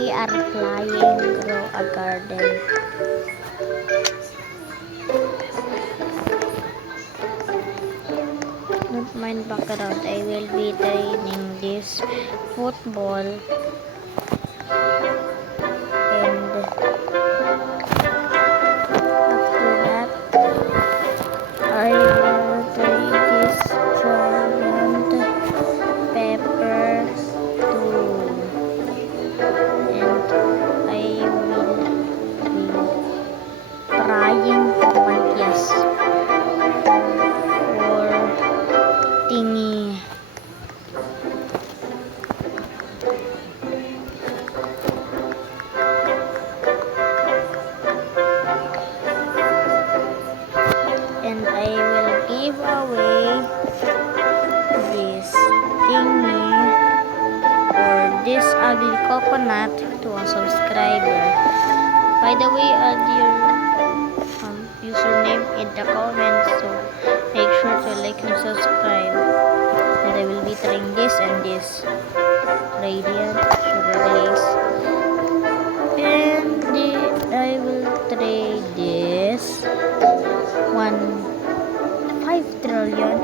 We are flying grow a garden. Don't mind background. I will be training this football and after that I will train this giant pepper too, and I will be trying mantias or tingi. And I will give away this thingy or this ugly coconut to a subscriber. By the way, add your username in the comments, so make sure to like and subscribe. And I will be trying this and this radiant sugar glaze, and I will trade this 5 trillion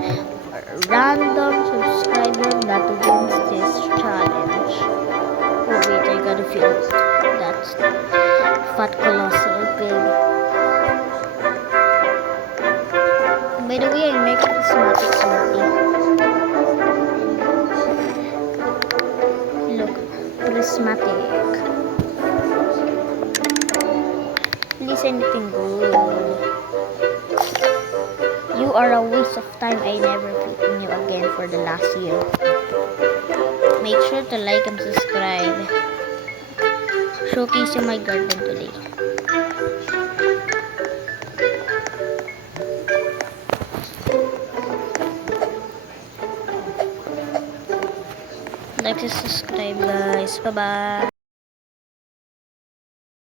random subscriber that wins this challenge. Oh wait, I gotta feel that fat colossal pig. By the way, I make prismatic smoothie. Look, prismatic. Please, anything good. You are a waste of time. I never feeding you again for the last year. Make sure to like and subscribe. Showcasing my garden today. Like and subscribe, guys. Bye bye.